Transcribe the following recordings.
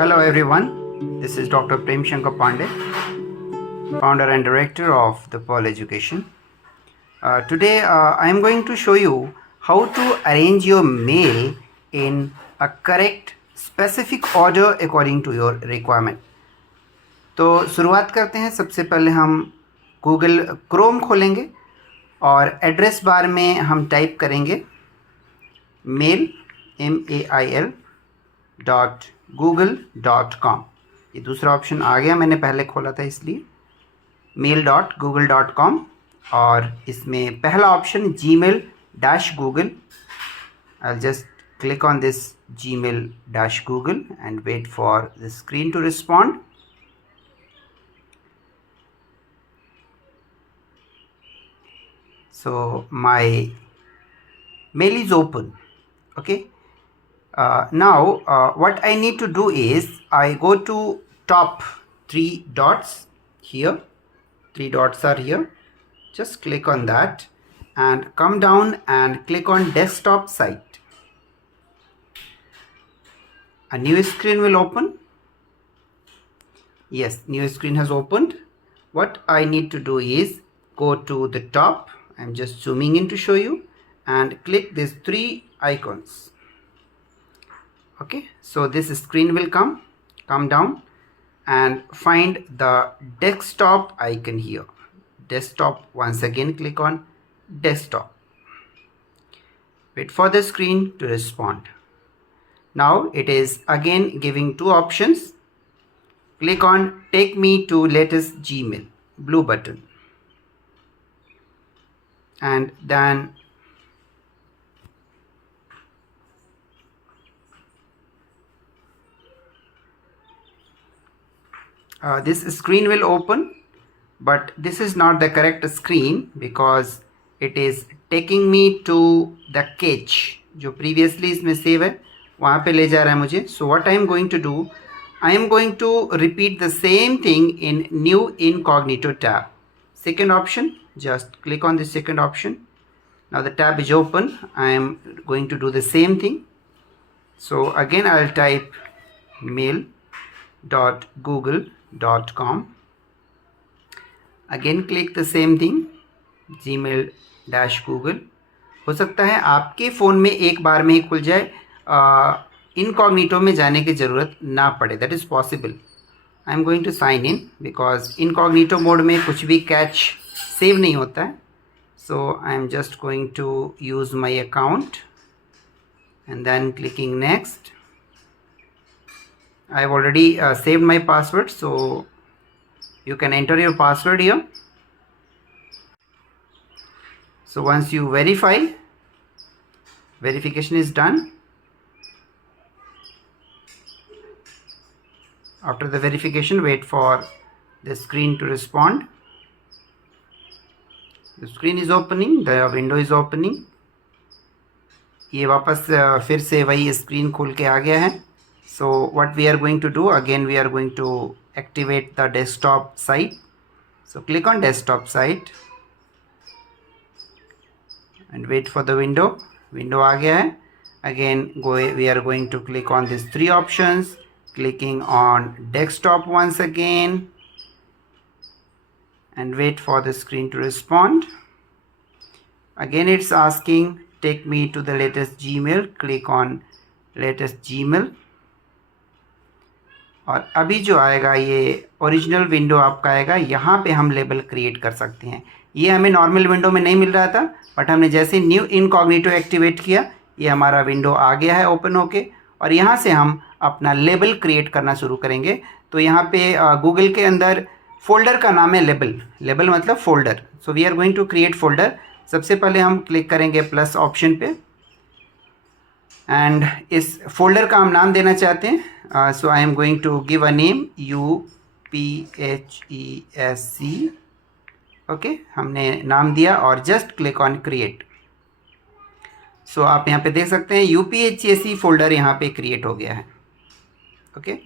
Hello everyone, this is Dr. Prem Shankar Pandey, founder and director of the Pearl Education. Today I am going to show you how to arrange your mail in a correct specific order according to your requirement. तो शुरुआत करते हैं। सबसे पहले हम Google Chrome खोलेंगे और address bar में हम टाइप करेंगे mail.google.com। ये दूसरा ऑप्शन आ गया, मैंने पहले खोला था इसलिए mail.google.com। और इसमें पहला option gmail-google। I'll just click on this gmail-google and wait for the screen to respond. So my mail is open. Okay. Now what I need to do is I go to top three dots here. Three dots are here. Just click on that and come down and click on desktop site. A new screen will open. Yes, new screen has opened. What I need to do is go to the top. I'm just zooming in to show you, and click these three icons. Okay, so this screen will come down and find the desktop icon here. Desktop, once again click on desktop. Wait for the screen to respond. Now it is again giving two options. Click on take me to latest Gmail, blue button, and then this screen will open, but this is not the correct screen because it is taking me to the cache जो previously इसमें save है, वहाँ पे ले जा रहा है मुझे. So what I am going to do, I am going to repeat the same thing in new incognito tab. Second option, just click on the second option. Now the tab is open. I am going to do the same thing. So again I will type mail.google.com. Again click the same thing, gmail-google. हो सकता है आपके phone में एक बार में ही खुल जाए, incognito में जाने की ज़रूरत ना पड़े. That is possible. I am going to sign in because incognito mode में कुछ भी कैच सेव नहीं होता है. So I am just going to use my account and then clicking next. I have already saved my password, so you can enter your password here. So once you verify, verification is done. After the verification, wait for the screen to respond. The screen is opening, the window is opening. ये वापस फिर से वही screen खोल के आ गया है. So what we are going to do, again we are going to activate the desktop site. So click on desktop site and wait for the window. Window आ गया है. Again we are going to click on this three options, clicking on desktop once again and wait for the screen to respond. Again it's asking take me to the latest Gmail. Click on latest Gmail. और अभी जो आएगा ये original window आपका आएगा. यहाँ पे हम लेबल क्रिएट कर सकते हैं. ये हमें नॉर्मल विंडो में नहीं मिल रहा था, बट हमने जैसे न्यू इनकॉग्निटो एक्टिवेट किया, ये हमारा विंडो आ गया है ओपन होके. और यहाँ से हम अपना लेबल क्रिएट करना शुरू करेंगे. तो यहाँ पे गूगल के अंदर फोल्डर का नाम है लेबल. लेबल मतलब folder. So we are going to create folder. सबसे पहले हम क्लिक करेंगे प्लस ऑप्शन पे एंड इस फोल्डर का हम नाम देना चाहते हैं. So I am going to give a name UPHESC. Okay, हमने नाम दिया और just click on create. So आप यहाँ पे देख सकते हैं UPHESC फोल्डर यहाँ पे क्रिएट हो गया है. ओके,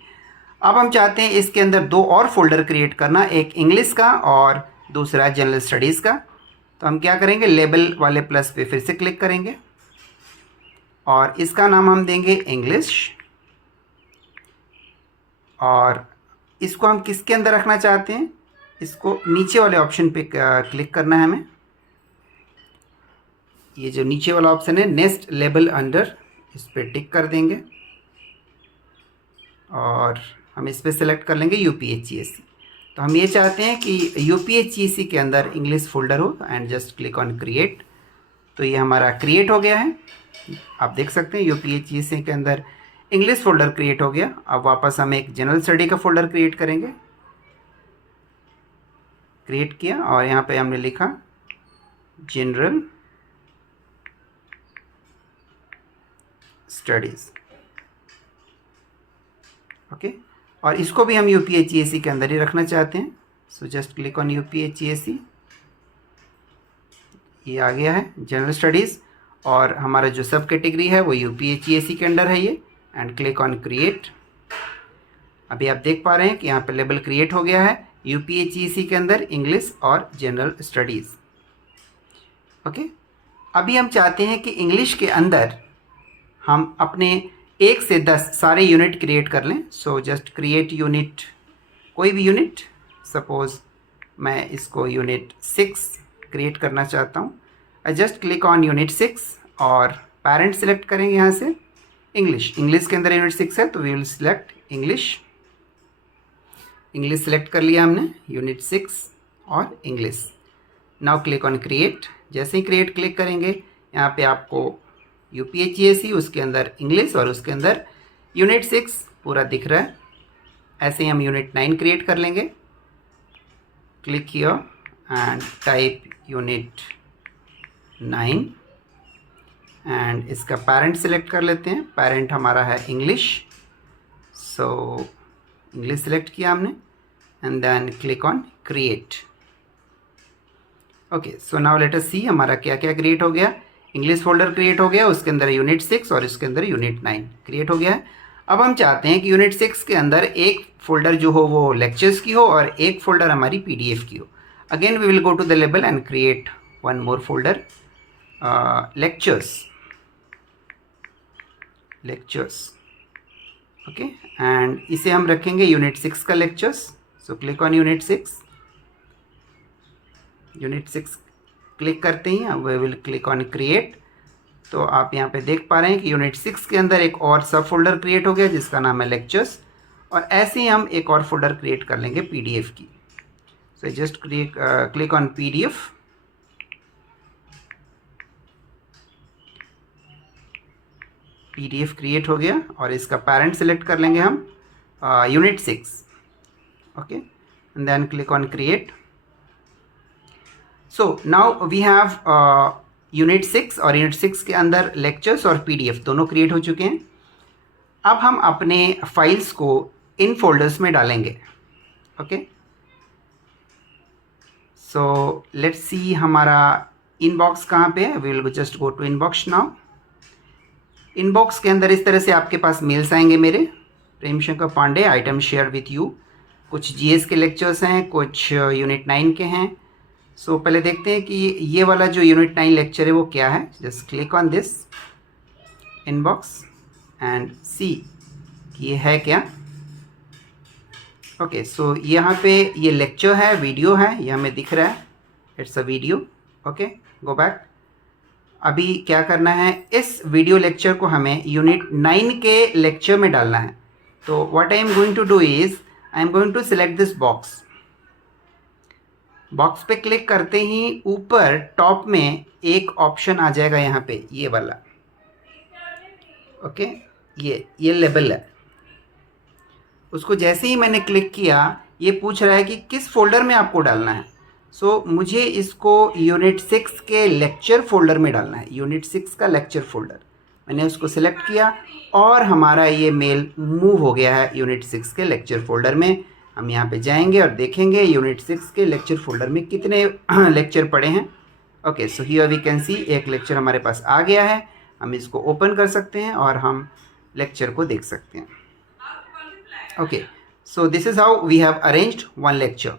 अब हम चाहते हैं इसके अंदर दो और फोल्डर क्रिएट करना, एक इंग्लिश का और दूसरा जनरल स्टडीज़ का. तो हम क्या करेंगे, लेबल वाले प्लस पे फिर से क्लिक करेंगे और इसका नाम हम देंगे इंग्लिश. और इसको हम किसके अंदर रखना चाहते हैं, इसको नीचे वाले ऑप्शन पे क्लिक करना है हमें। ये जो नीचे वाला ऑप्शन है नेक्स्ट लेबल अंडर, इस पर टिक कर देंगे और हम इस पर सेलेक्ट कर लेंगे UPHESC। तो हम ये चाहते हैं कि UPHESC के अंदर इंग्लिश फोल्डर हो and just click on create. तो ये हमारा क्रिएट हो गया है, आप देख सकते हैं UPHESC के अंदर इंग्लिश फोल्डर क्रिएट हो गया। अब वापस हम एक जनरल स्टडी का फोल्डर क्रिएट करेंगे। क्रिएट किया और यहाँ पे हमने लिखा जनरल स्टडीज़, ओके। और इसको भी हम UPHESC के अंदर ही रखना चाहते हैं। सो जस्ट क्लिक ऑन UPHESC, ये आ गया है जनरल स्टडीज़ और हमारा जो सब कैटेगरी है वो UPHESC के अंडर है ये, एंड क्लिक ऑन क्रिएट। अभी आप देख पा रहे हैं कि यहाँ पे लेबल क्रिएट हो गया है UPHESC के अंदर इंग्लिश और जनरल स्टडीज़, ओके। अभी हम चाहते हैं कि इंग्लिश के अंदर हम अपने 1 से 10 सारे यूनिट क्रिएट कर लें। सो जस्ट क्रिएट यूनिट, कोई भी यूनिट, सपोज़ मैं इसको यूनिट 6 क्रिएट करना चाहता हूँ। I just click on unit 6 और पेरेंट सेलेक्ट करेंगे यहाँ से इंग्लिश। इंग्लिश के अंदर यूनिट 6 है तो we will select English. English select कर लिया हमने, यूनिट 6 और English. Now click on create. जैसे ही क्रिएट क्लिक करेंगे यहाँ पे आपको UPHESC, उसके अंदर इंग्लिश और उसके अंदर यूनिट 6 पूरा दिख रहा है। ऐसे ही हम यूनिट 9 क्रिएट कर लेंगे। Click here and type unit 9 and इसका पेरेंट सेलेक्ट कर लेते हैं। पेरेंट हमारा है इंग्लिश, सो इंग्लिश सेलेक्ट किया हमने and then click on create, okay. So now let us see हमारा क्या क्या क्रिएट हो गया। इंग्लिश फोल्डर क्रिएट हो गया, उसके अंदर यूनिट 6 और इसके अंदर यूनिट 9 क्रिएट हो गया है। अब हम चाहते हैं कि यूनिट 6 के अंदर एक फोल्डर जो हो वो लेक्चर्स की हो और एक फोल्डर हमारी PDF की हो। Again we will go to the label and create one more folder, lectures, okay. And इसे हम रखेंगे यूनिट 6 का lectures. So click on unit 6। Unit 6 click करते ही we will click on create. तो आप यहाँ पे देख पा रहे हैं कि यूनिट 6 के अंदर एक और सब फोल्डर क्रिएट हो गया जिसका नाम है लेक्चर्स, और ऐसे ही हम एक और फोल्डर क्रिएट कर लेंगे PDF की। So just click on PDF। PDF create हो गया और इसका पेरेंट सेलेक्ट कर लेंगे हम unit 6, okay, and then click on create. So now we have unit 6 और यूनिट 6 के अंदर लेक्चर्स और PDF दोनों क्रिएट हो चुके हैं। अब हम अपने फाइल्स को इन फोल्डर्स में डालेंगे, ओके। सो लेट्स सी हमारा इनबॉक्स कहाँ पे है। We will just go to inbox now. Inbox के अंदर इस तरह से आपके पास मेल्स आएंगे मेरे, Premshankar Pandey, item share with you. कुछ GS के लेक्चर्स हैं, कुछ यूनिट 9 के हैं। सो पहले देखते हैं कि ये वाला जो यूनिट 9 लेक्चर है वो क्या है। Just click on this inbox and see कि ये है क्या, ओके। सो यहाँ पे ये लेक्चर है, वीडियो है, ये हमें दिख रहा है, it's a video, okay. Go back. अभी क्या करना है, इस वीडियो लेक्चर को हमें यूनिट 9 के लेक्चर में डालना है। तो what I am going to do is I am going to select this box. Box पे क्लिक करते ही ऊपर टॉप में एक ऑप्शन आ जाएगा यहाँ पे, ये वाला, ओके। ये लेबल है, उसको जैसे ही मैंने क्लिक किया ये पूछ रहा है कि किस फोल्डर में आपको डालना है। सो मुझे इसको यूनिट 6 के लेक्चर फोल्डर में डालना है, यूनिट 6 का लेक्चर फोल्डर। मैंने उसको सिलेक्ट किया और हमारा ये मेल मूव हो गया है यूनिट 6 के लेक्चर फोल्डर में। हम यहाँ पे जाएंगे और देखेंगे यूनिट 6 के लेक्चर फोल्डर में कितने लेक्चर पड़े हैं, okay. So here we can see एक लेक्चर हमारे पास आ गया है। हम इसको ओपन कर सकते हैं और हम लेक्चर को देख सकते हैं, okay. So this is how we have arranged one lecture.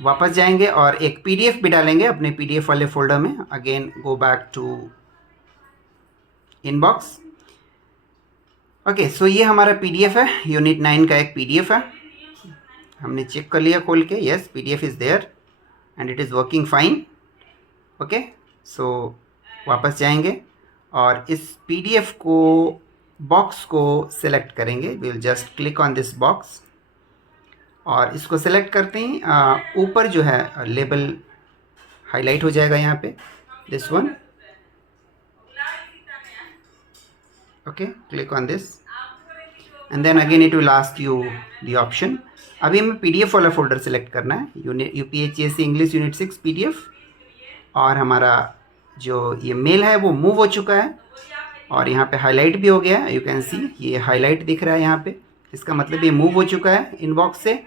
वापस जाएंगे और एक PDF भी डालेंगे अपने PDF वाले फोल्डर में। Again go back to inbox okay, so ये हमारा PDF है, यूनिट 9 का एक PDF है। हमने चेक कर लिया खोल के, yes PDF is there and it is working fine. Okay, so वापस जाएंगे और इस PDF को बॉक्स को सिलेक्ट करेंगे। We will just click on this box और इसको सिलेक्ट करते हैं। ऊपर जो है लेबल हाईलाइट हो जाएगा यहाँ पे, this one. Okay, click on this and then again it will ask you the option. अभी हमें PDF वाला फोल्डर सेलेक्ट करना है, UPHSC इंग्लिश यूनिट 6 PDF, और हमारा जो ये मेल है वो मूव हो चुका है और यहाँ पे हाईलाइट भी हो गया है। यू कैन सी ये हाईलाइट दिख रहा है यहाँ पे, इसका मतलब ये मूव हो चुका है इनबॉक्स से।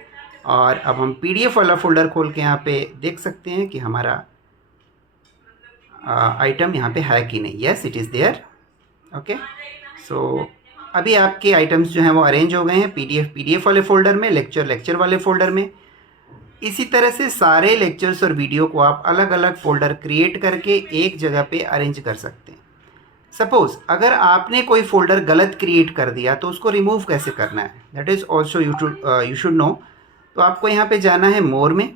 और अब हम PDF वाला फोल्डर खोल के यहाँ पे देख सकते हैं कि हमारा आइटम यहाँ पे है कि नहीं। Yes, it is there. Okay, so अभी आपके आइटम्स जो हैं वो अरेंज हो गए हैं PDF वाले फोल्डर में, लेक्चर वाले फोल्डर में। इसी तरह से सारे लेक्चर्स और वीडियो को आप अलग अलग फोल्डर क्रिएट करके एक जगह पे अरेंज कर सकते हैं। सपोज अगर आपने कोई फोल्डर गलत क्रिएट कर दिया तो उसको रिमूव कैसे करना है, that is also you should know. तो आपको यहाँ पे जाना है मोर में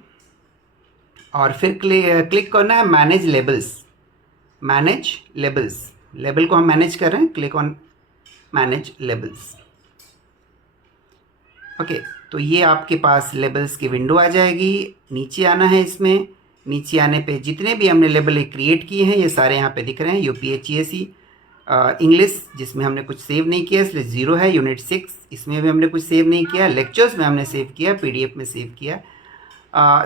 और फिर क्लिक करना है manage labels. Manage labels, label को हम मैनेज कर रहे हैं, click on manage labels. Okay, तो ये आपके पास लेबल्स की विंडो आ जाएगी। नीचे आना है, इसमें नीचे आने पे जितने भी हमने लेबल क्रिएट किए हैं ये सारे यहाँ पे दिख रहे हैं। UPHSC इंग्लिश जिसमें हमने कुछ सेव नहीं किया इसलिए 0 है। यूनिट 6 इसमें भी हमने कुछ सेव नहीं किया, लेक्चर्स में हमने सेव किया, PDF में सेव किया।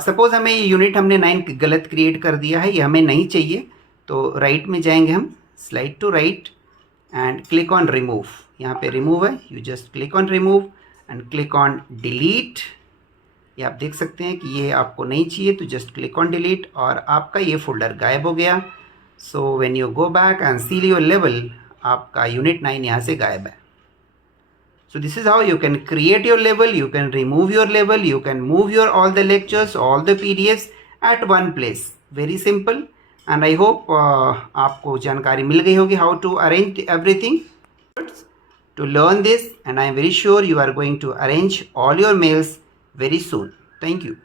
सपोज हमें ये यूनिट हमने 9 गलत क्रिएट कर दिया है, ये हमें नहीं चाहिए, तो राइट में जाएंगे हम, slide to right and click on remove. यहाँ पे रिमूव है, you just click on remove and click on delete. ये आप देख सकते हैं कि ये आपको नहीं चाहिए तो जस्ट क्लिक ऑन डिलीट और आपका ये फोल्डर गायब हो गया। So when you go back and see your level, आपका यूनिट 9 यहाँ से गायब है। So this is how you can create your level, you can remove your level, you can move your all the lectures, all the PDFs at one place. Very simple and I hope आपको जानकारी मिल गई होगी how to arrange everything. To learn this and I am very sure you are going to arrange all your mails very soon. Thank you.